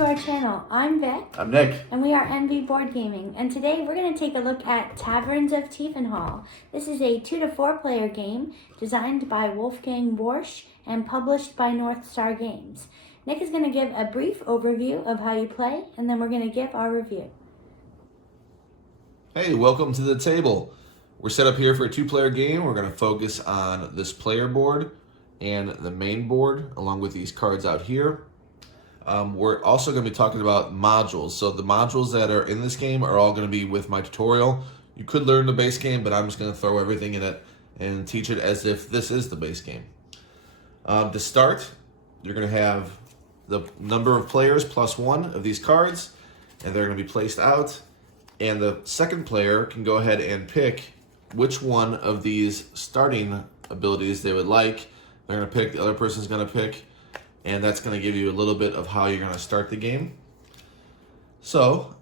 to our channel. I'm Vic. I'm Nick. And we are NV Board Gaming. And today we're going to take a look at Taverns of Tiefenthal. This is a 2 to 4 player game designed by Wolfgang Warsch and published by North Star Games. Nick is going to give a brief overview of how you play, and then we're going to give our review. Hey, welcome to the table. We're set up here for a 2-player game. We're going to focus on this player board and the main board, along with these cards out here. We're also going to be talking about modules. So the modules that are in this game are all going to be with my tutorial. You could learn the base game, but I'm just going to throw everything in it and teach it as if this is the base game. To start, you're going to have the number of players plus 1 of these cards, and they're going to be placed out. And the second player can go ahead and pick which one of these starting abilities they would like. They're going to pick, the other person's going to pick, and that's going to give you a little bit of how you're going to start the game. So,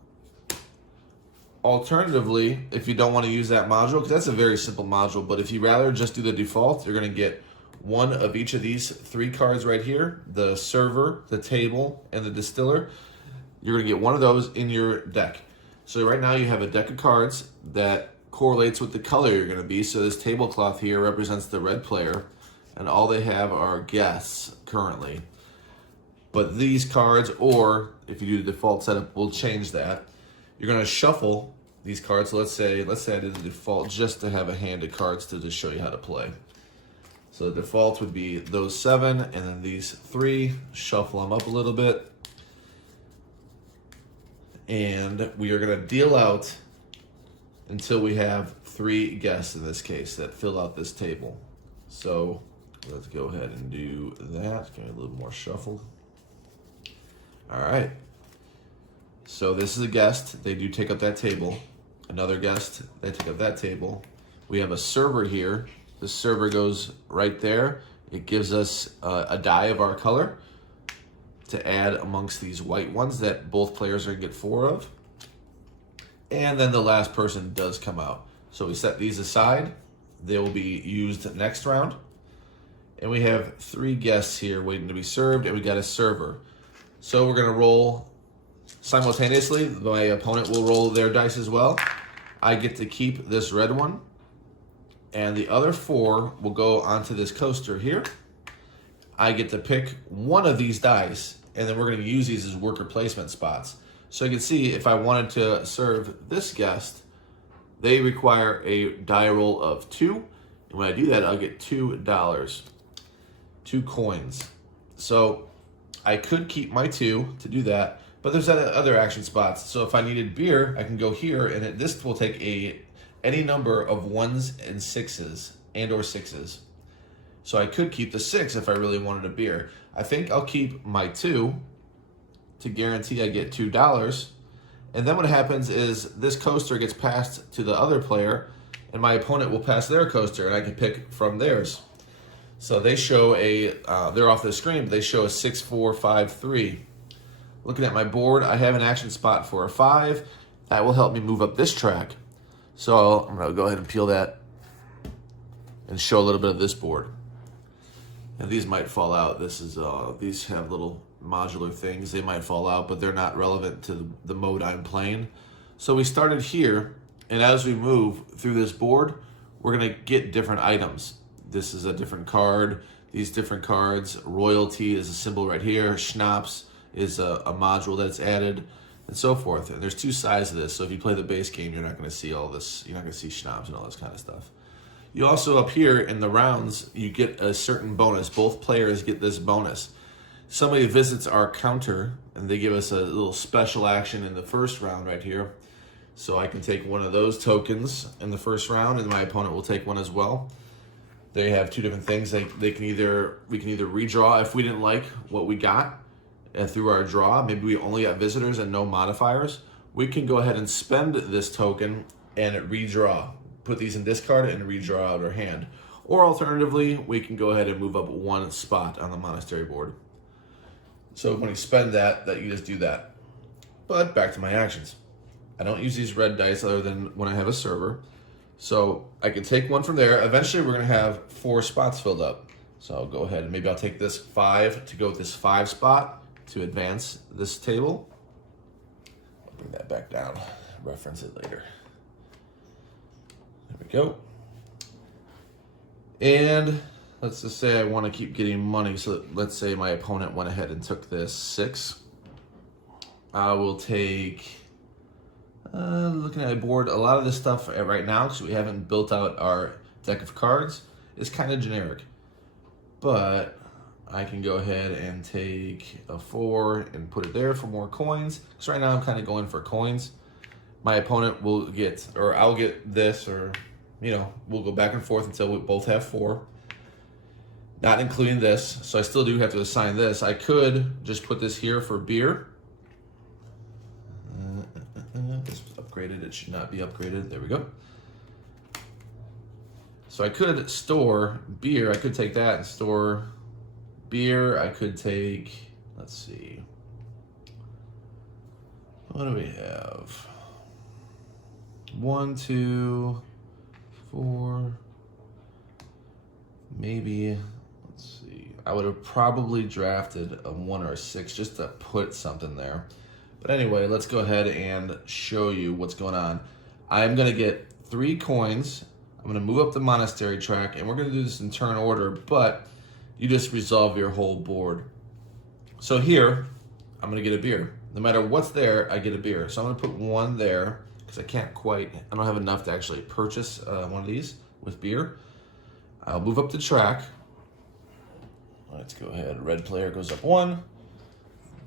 alternatively, if you don't want to use that module, because that's a very simple module, but if you rather just do the default, you're going to get one of each of these 3 cards right here, the server, the table, and the distiller. You're going to get one of those in your deck. So right now you have a deck of cards that correlates with the color you're going to be. So this tablecloth here represents the red player, and all they have are guests currently. But these cards, or if you do the default setup, will change that. You're going to shuffle these cards. So let's say I did the default just to have a hand of cards to just show you how to play. So the default would be those 7, and then these 3. Shuffle them up a little bit. And we are going to deal out until we have 3 guests in this case that fill out this table. So let's go ahead and do that. Give me a little more shuffle. All right. So this is a guest. They do take up that table. Another guest, they take up that table. We have a server here. The server goes right there. It gives us a die of our color to add amongst these white ones that both players are going to get 4 of. And then the last person does come out. So we set these aside. They will be used next round. And we have 3 guests here waiting to be served, and we got a server. So we're going to roll simultaneously. My opponent will roll their dice as well. I get to keep this red one, and the other 4 will go onto this coaster here. I get to pick one of these dice, and then we're going to use these as worker placement spots. So you can see if I wanted to serve this guest, they require a die roll of 2. And when I do that, I'll get $2, 2 coins. So I could keep my 2 to do that, but there's other action spots. So if I needed beer, I can go here, and this will take any number of 1s and 6s and or 6s. So I could keep the 6 if I really wanted a beer. I think I'll keep my 2 to guarantee I get $2. And then what happens is this coaster gets passed to the other player, and my opponent will pass their coaster, and I can pick from theirs. So they show they're off the screen, but they show a 6, 4, 5, 3. Looking at my board, I have an action spot for a 5. That will help me move up this track. So I'm going to go ahead and peel that and show a little bit of this board. And these might fall out. These have little modular things. They might fall out, but they're not relevant to the mode I'm playing. So we started here, and as we move through this board, we're going to get different items. This is a different card. These different cards. Royalty is a symbol right here. Schnapps is a module that's added, and so forth. And there's 2 sides to this. So if you play the base game, you're not going to see all this. You're not going to see schnapps and all this kind of stuff. You also, up here in the rounds, you get a certain bonus. Both players get this bonus. Somebody visits our counter, and they give us a little special action in the first round right here. So I can take one of those tokens in the first round, and my opponent will take one as well. They have 2 different things. We can either redraw if we didn't like what we got through our draw. Maybe we only got visitors and no modifiers. We can go ahead and spend this token and redraw. Put these in discard and redraw out our hand. Or alternatively, we can go ahead and move up 1 spot on the monastery board. So when you spend that you just do that. But back to my actions. I don't use these red dice other than when I have a server. So I can take one from there. Eventually we're going to have 4 spots filled up. So I'll go ahead and maybe I'll take this 5 to go with this 5 spot to advance this table. I'll bring that back down, reference it later. There we go. And let's just say I want to keep getting money. So let's say my opponent went ahead and took this 6. I will take, looking at my board, a lot of this stuff right now, because we haven't built out our deck of cards, is kind of generic. But I can go ahead and take a 4 and put it there for more coins. So right now I'm kind of going for coins. My opponent will get, or I'll get this, or, you know, we'll go back and forth until we both have 4. Not including this, so I still do have to assign this. I could just put this here for beer. This was upgraded, it should not be upgraded. There we go. So I could store beer. I could take that and store beer. I could take, let's see. What do we have? 1, 2, 4. Maybe, let's see. I would have probably drafted a 1 or a 6 just to put something there. But anyway, let's go ahead and show you what's going on. I'm going to get 3 coins. I'm going to move up the monastery track, and we're going to do this in turn order, but you just resolve your whole board. So here, I'm going to get a beer. No matter what's there, I get a beer. So I'm going to put 1 there, because I don't have enough to actually purchase one of these with beer. I'll move up the track. Let's go ahead. Red player goes up 1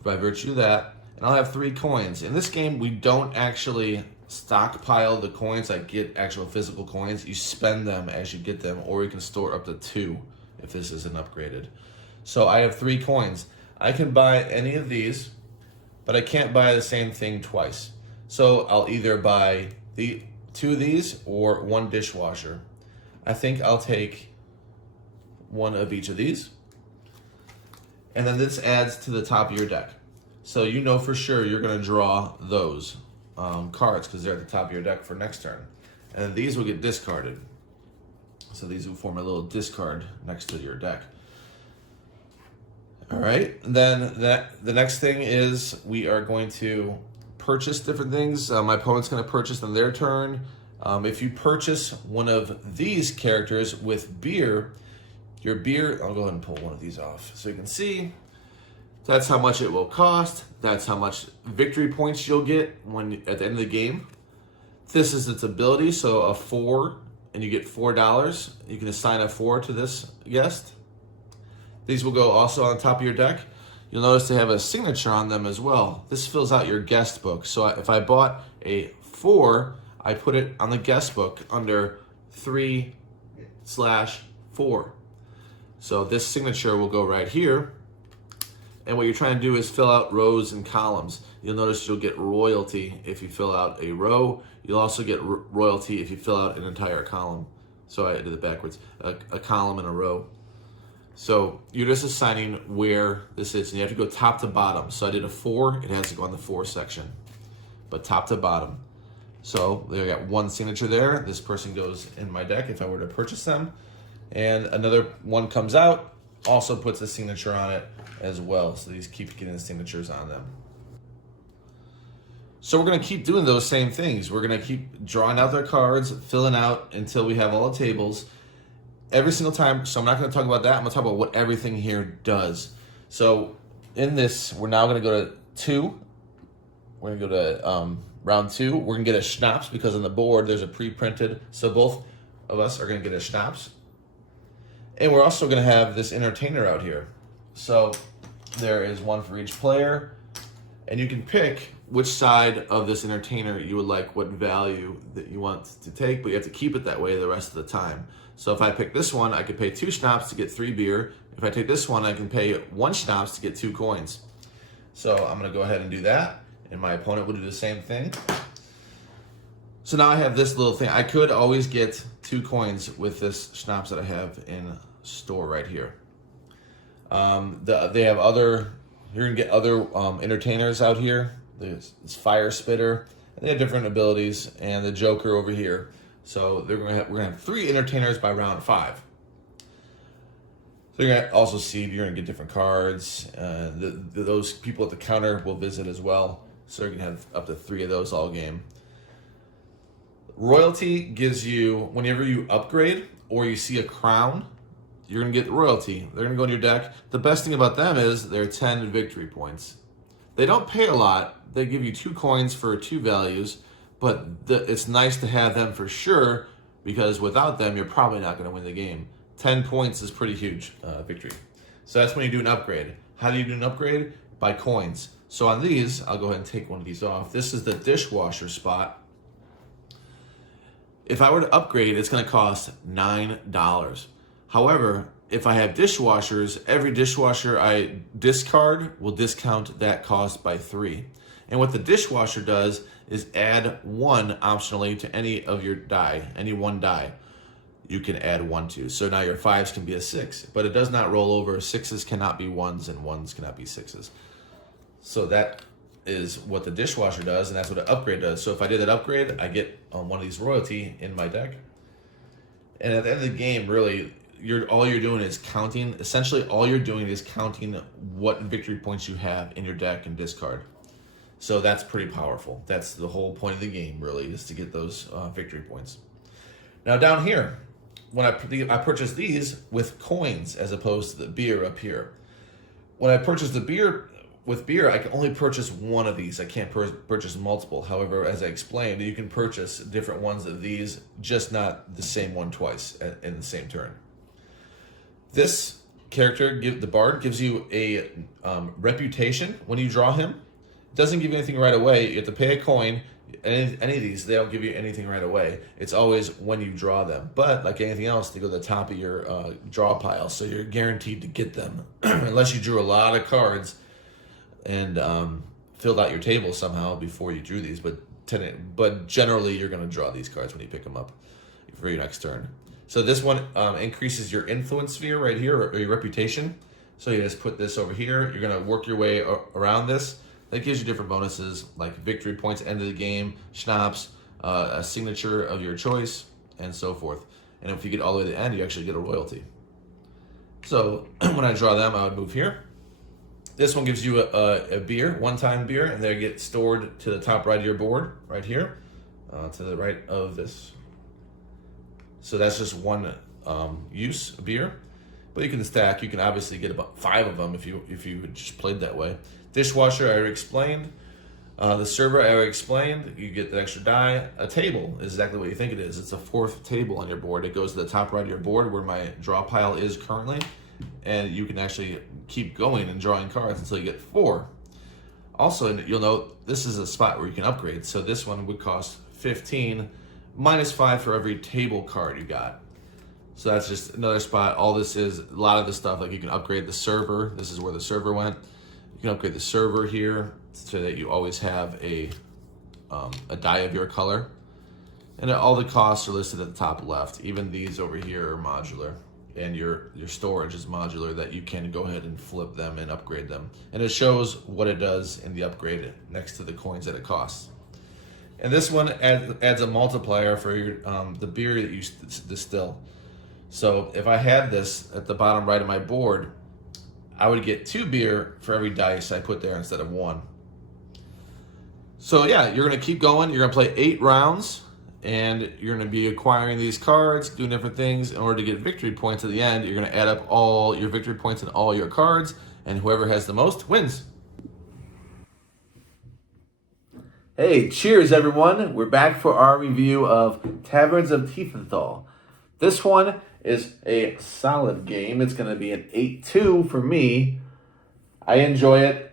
by virtue of that. And I'll have 3 coins. In this game, we don't actually stockpile the coins, like get actual physical coins. You spend them as you get them, or you can store up to 2 if this isn't upgraded. So I have 3 coins. I can buy any of these, but I can't buy the same thing twice. So I'll either buy 2 of these or 1 dishwasher. I think I'll take 1 of each of these. And then this adds to the top of your deck. So you know for sure you're going to draw those cards because they're at the top of your deck for next turn. And then these will get discarded. So these will form a little discard next to your deck. All right, then the next thing is we are going to purchase different things. My opponent's going to purchase on their turn. If you purchase one of these characters with beer, your beer, I'll go ahead and pull one of these off so you can see. That's how much it will cost. That's how much victory points you'll get when at the end of the game. This is its ability, so a 4, and you get $4. You can assign a 4 to this guest. These will go also on top of your deck. You'll notice they have a signature on them as well. This fills out your guest book. So if I bought a 4, I put it on the guest book under 3/4. So this signature will go right here. And what you're trying to do is fill out rows and columns. You'll notice you'll get royalty if you fill out a row. You'll also get royalty if you fill out an entire column. So I did it backwards, a column and a row. So you're just assigning where this is, and you have to go top to bottom. So I did a 4, it has to go on the 4 section, but top to bottom. So I got 1 signature there. This person goes in my deck if I were to purchase them. And another one comes out, also puts a signature on it as well. So these keep getting the signatures on them. So we're going to keep doing those same things. We're going to keep drawing out their cards, filling out until we have all the tables. Every single time, so I'm not going to talk about that. I'm going to talk about what everything here does. So in this, we're now going to go to 2. We're going to go to round 2. We're going to get a schnapps because on the board there's a pre-printed. So both of us are going to get a schnapps. And we're also going to have this entertainer out here. So there is 1 for each player. And you can pick which side of this entertainer you would like, what value that you want to take, but you have to keep it that way the rest of the time. So if I pick this one, I could pay 2 schnapps to get 3 beer. If I take this one, I can pay 1 schnapps to get 2 coins. So I'm going to go ahead and do that, and my opponent would do the same thing. So now I have this little thing. I could always get 2 coins with this schnapps that I have in store right here. They have other, you're going to get other entertainers out here. There's this fire spitter, and they have different abilities, and the Joker over here. So we're gonna have 3 entertainers by round 5. So So you're gonna also see you're gonna get different cards. Those people at the counter will visit as well. So you're gonna have up to 3 of those all game. Royalty gives you, whenever you upgrade or you see a crown, you're gonna get royalty. They're gonna go in your deck. The best thing about them is they're 10 victory points. They don't pay a lot. They give you 2 coins for 2 values, but it's nice to have them for sure, because without them, you're probably not gonna win the game. 10 points is pretty huge victory. So that's when you do an upgrade. How do you do an upgrade? By coins. So on these, I'll go ahead and take one of these off. This is the dishwasher spot. If I were to upgrade, it's gonna cost $9. However, if I have dishwashers, every dishwasher I discard will discount that cost by 3. And what the dishwasher does is add 1 optionally to any of your die, any 1 die. You can add 1 to. So now your 5s can be a 6, but it does not roll over. 6s cannot be 1s and 1s cannot be 6s. So that is what the dishwasher does, and that's what an upgrade does. So if I did that upgrade, I get one of these royalty in my deck. And at the end of the game, really, all you're doing is counting. Essentially, all you're doing is counting what victory points you have in your deck and discard. So that's pretty powerful. That's the whole point of the game, really, is to get those victory points. Now down here, when I purchased these with coins as opposed to the beer up here. When I purchased the beer, with beer, I can only purchase 1 of these. I can't purchase multiple. However, as I explained, you can purchase different ones of these, just not the same one twice in the same turn. This character, the Bard, gives you a reputation when you draw him. It doesn't give you anything right away. You have to pay a coin. Any of these, they don't give you anything right away. It's always when you draw them. But like anything else, they go to the top of your draw pile, so you're guaranteed to get them. Unless you drew a lot of cards and filled out your table somehow before you drew these. But generally, you're going to draw these cards when you pick them up for your next turn. So this one increases your influence sphere right here, or your reputation. So you just put this over here. You're going to work your way around this. That gives you different bonuses, like victory points, end of the game, schnapps, a signature of your choice, and so forth. And if you get all the way to the end, you actually get a royalty. So when I draw them, I would move here. This one gives you a beer, one-time beer, and they get stored to the top right of your board, right here, to the right of this. So that's just one use beer. But you can stack. You can obviously get about 5 of them if you just played that way. Dishwasher, I already explained. The server, I already explained. You get the extra die. A table is exactly what you think it is. It's a 4th table on your board. It goes to the top right of your board where my draw pile is currently. And you can actually keep going and drawing cards until you get 4. Also, you'll note this is a spot where you can upgrade. So this one would cost 15, minus 5 for every table card you got. So that's just another spot. All this is, a lot of this stuff, like you can upgrade the server. This is where the server went. You can upgrade the server here so that you always have a die of your color. And all the costs are listed at the top left. Even these over here are modular. And your storage is modular, that you can go ahead and flip them and upgrade them. And it shows what it does in the upgrade next to the coins that it costs. And this one adds a multiplier for your the beer that you distill. So if I had this at the bottom right of my board, I would get 2 beer for every dice I put there instead of 1. So yeah, you're going to keep going. You're going to play 8 rounds, and you're going to be acquiring these cards, doing different things in order to get victory points at the end. You're going to add up all your victory points and all your cards, and whoever has the most wins. Hey, cheers everyone. We're back for our review of Taverns of Tiefenthal. This one is a solid game. It's going to be an 8-2 for me. I enjoy it.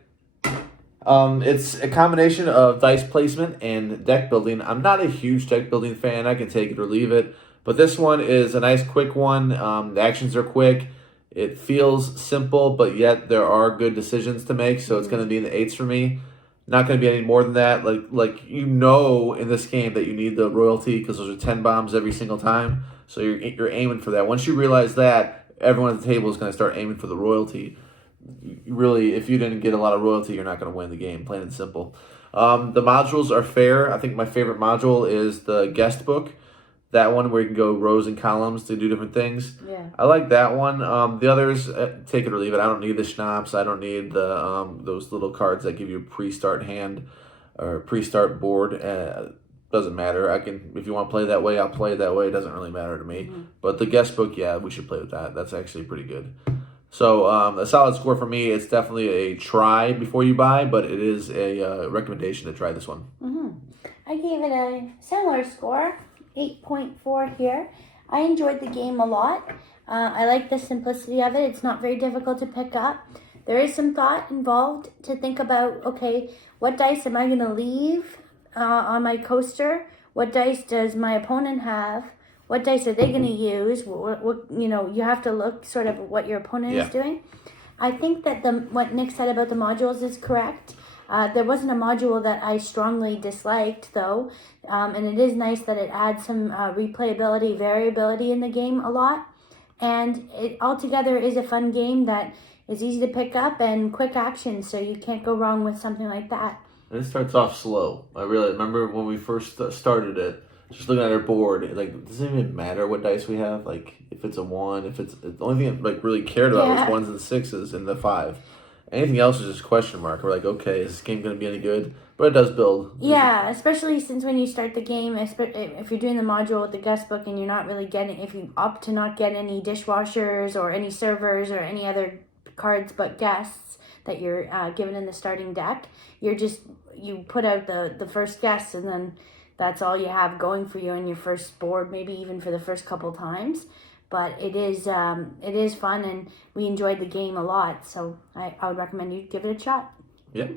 It's a combination of dice placement and deck building. I'm not a huge deck building fan. I can take it or leave it. But this one is a nice quick one. The actions are quick. It feels simple, but yet there are good decisions to make. So it's going to be in the 8s for me. Not going to be any more than that. Like you know in this game that you need the royalty because those are 10 bombs every single time. So you're aiming for that. Once you realize that, everyone at the table is going to start aiming for the royalty. Really, if you didn't get a lot of royalty, you're not going to win the game, plain and simple. The modules are fair. I think my favorite module is the guest book. That one where you can go rows and columns to do different things. Yeah. I like that one. The others, take it or leave it. I don't need the schnapps. I don't need the those little cards that give you a pre-start hand or pre-start board. Doesn't matter. I can, if you want to play that way, I'll play it that way. It doesn't really matter to me. But the guest book, yeah, we should play with that. That's actually pretty good. So a solid score for me. It's definitely a try before you buy, but it is a recommendation to try this one. I gave it a similar score, 8.4 here. I enjoyed the game a lot. I like the simplicity of it. It's not very difficult to pick up. There is some thought involved to think about, okay, what dice am I going to leave on my coaster? What dice does my opponent have? What dice are they going to use? What you have to look sort of at what your opponent is doing. I think that what Nick said about the modules is correct. There wasn't a module that I strongly disliked, though, and it is nice that it adds some replayability, variability in the game a lot, and it altogether is a fun game that is easy to pick up and quick action, so you can't go wrong with something like that. And it starts off slow. I really remember when we first started it, just looking at our board, like, it doesn't even matter what dice we have. Like, if it's a 1, if it's the only thing I really cared about was 1s and 6s and the 5. Anything else is just question mark. We're like, okay, is this game going to be any good? But it does build. Yeah, especially since when you start the game, if you're doing the module with the guest book and you're not really getting, if you opt to not get any dishwashers or any servers or any other cards but guests that you're given in the starting deck, you put out the first guest, and then that's all you have going for you in your first board, maybe even for the first couple times. But it is fun, and we enjoyed the game a lot, so I would recommend you give it a shot. Yeah.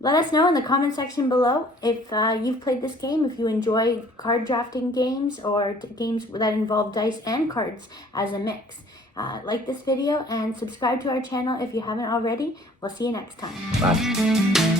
Let us know in the comment section below if you've played this game, if you enjoy card drafting games or games that involve dice and cards as a mix. Like this video and subscribe to our channel if you haven't already. We'll see you next time. Bye.